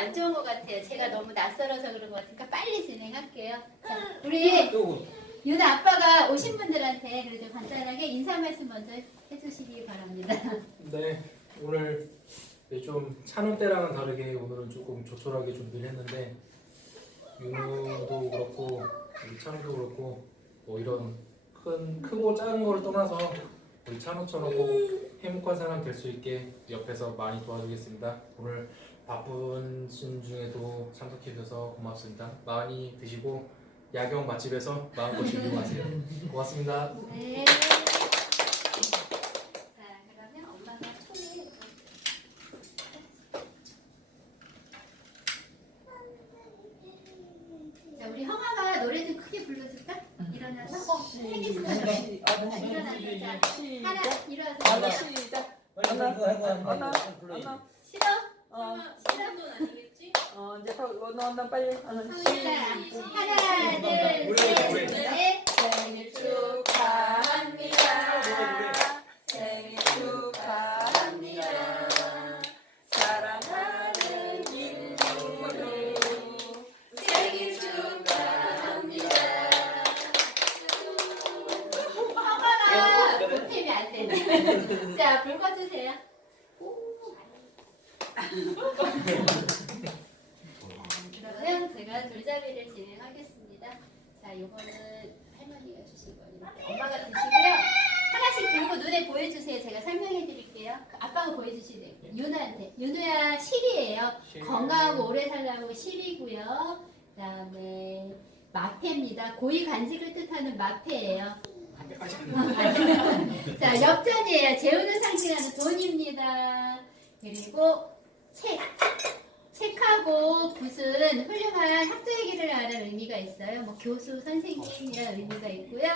안 좋은 것 같아요. 제가 너무 낯설어서 그런 것 같으니까 빨리 진행할게요. 자, 우리 요거 윤아 아빠가 오신 분들한테 그래도 간단하게 인사 말씀 먼저 해주시기 바랍니다. 네 오늘 네, 좀 찬원 때랑은 다르게 오늘은 조금 조촐하게 준비를 했는데 윤우도 그렇고 우리 찬우도 그렇고 뭐 이런 큰 크고 작은 거를 떠나서 우리 찬우처럼 꼭 행복한 사람 될 수 있게 옆에서 많이 도와주겠습니다. 오늘 바쁜 신 중에도 참석해 주셔서 고맙습니다. 많이 드시고 야경 맛집에서 마음껏 즐기고 가세요. 고맙습니다. 네. 자, 그러면 엄마가 총에 자, 우리 형아가 노래 좀 크게 불러줄까? 일어나서 생일 축하해. 일어나서 자, 하나 일어나서 하나, 시작. 하나, 하나, 하나, 싫 어? 어, 싫어? 어, 이제 더, 어, 너, 너 빨리. 하나, 자, 하나, 둘, 셋, 넷. 생일 축하합니다. 생일 축하합니다. 사랑하는 인류를 생일 축하합니다. 형아가 보탬이 안 되네. 자, 불 꺼주세요. 그러면 제가 돌잡이를 진행하겠습니다. 자, 요거는 할머니가 주신 거니까 엄마가 드시고요. 하나씩 들고 눈에 보여주세요. 제가 설명해 드릴게요. 아빠가 보여주시면 돼요. 윤우한테. 윤우야 실이에요. 건강하고 오래 살라고 실이고요. 그 다음에 마패입니다. 고위 간직을 뜻하는 마패예요. 자, 엽전이에요. 재운을 상징하는 돈입니다. 그리고 책. 붓은 훌륭한 길을 아는 의미가 있어요. 뭐 교수, 선생님이라는 의미가 있고요.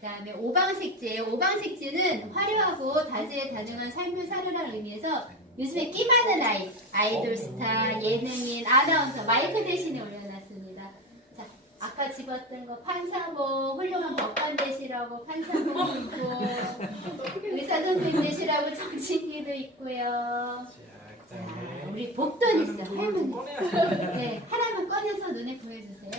그 다음에 오방색지예요. 오방색지는 화려하고 다재다능한 삶을 살으라는 의미에서 요즘에 끼 많은 아이, 아이돌 스타, 예능인, 아나운서 마이크 대신에 올려놨습니다. 자, 아까 집었던 거 판사복, 훌륭한 법관 되시라고 판사복 있고 의사 선생님 되시라고 정신기도 있고요. 자, 복돈 있어, 할머니. 네, 하나만 꺼내서 눈에 보여주세요.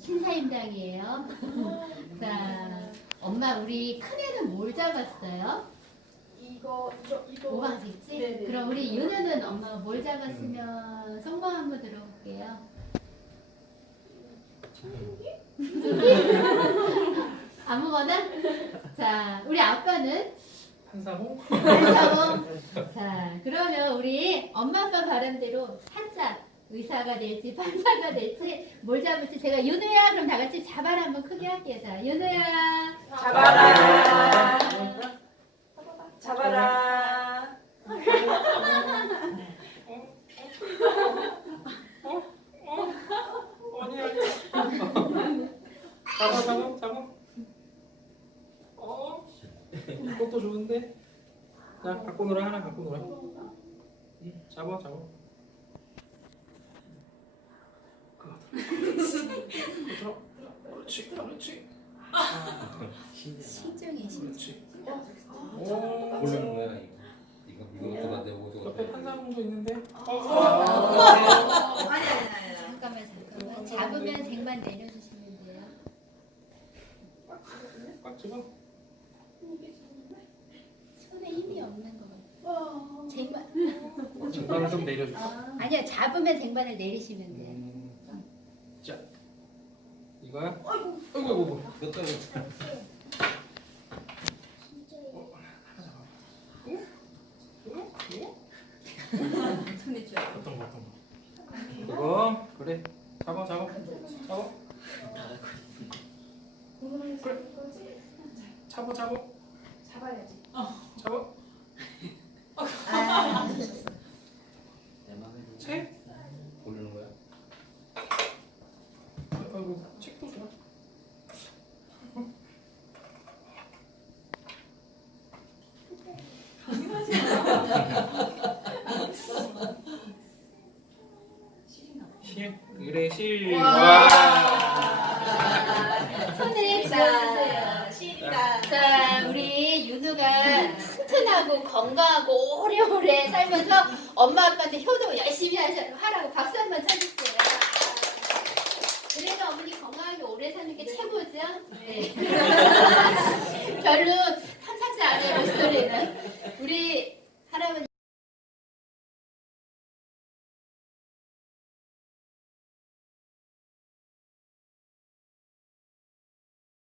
신사임당이에요. 자, 엄마 우리 큰애는 뭘 잡았어요? 이거 이거 이거 오방색지? 네네. 그럼 우리 윤우는 엄마가 뭘 잡았으면 성공 한번 들어볼게요. 아무거나? 자, 우리 아빠는 한사봉? 반사봉. 자, 그러면 우리 엄마 아빠 바람대로 살짝 의사가 될지 판사가 될지 뭘 잡을지 제가 윤우야 그럼 다 같이 잡아라 한번 크게 할게요. 자, 윤우야. 잡아라. 잡아라. 잡아 잡아 잡아. 어? 이것도 좋은데. 자 갖고 놀아 하나 갖고 놀아. 응, 잡아 잡아. 그거. 그렇지 그렇지. 아, 신중해, 신중. 그렇지. 오. 고르는 거야 이거. 이거 이거보다 내 옷을 옆에 판사봉도 있는데. 아니 아니 아니. 잠깐만, 잠깐만. 잡으면 쟁반 내려주시면 돼요. 꽉 집어. 없는 것 같아요. 쟁반. 중간을 좀 내려줘. 아니야, 잡으면 쟁반을 내리시면 돼요. 음. 자, 이거야? 아이고, 아이고, 아이고. 몇 달을 손에 쥐어. 어떤 거, 어떤 거? 이거 그래. 잡아, 잡아, 잡아. 그래. 잡아, 잡아, 잡아야지. 잡아. 책? 고르는 거야. 아이고, 책도 줘. 실? 그래, 실. 와. 쥐어주세요. 자, 시다. 자, 우리 윤우가 튼튼하고 건강하고 오래오래 살면서 엄마 아빠한테 효도 열심히 하라고 박수 한 번 쳐주세요. 그래도 어머니 건강하게 오래 사는 게 최고죠? 네.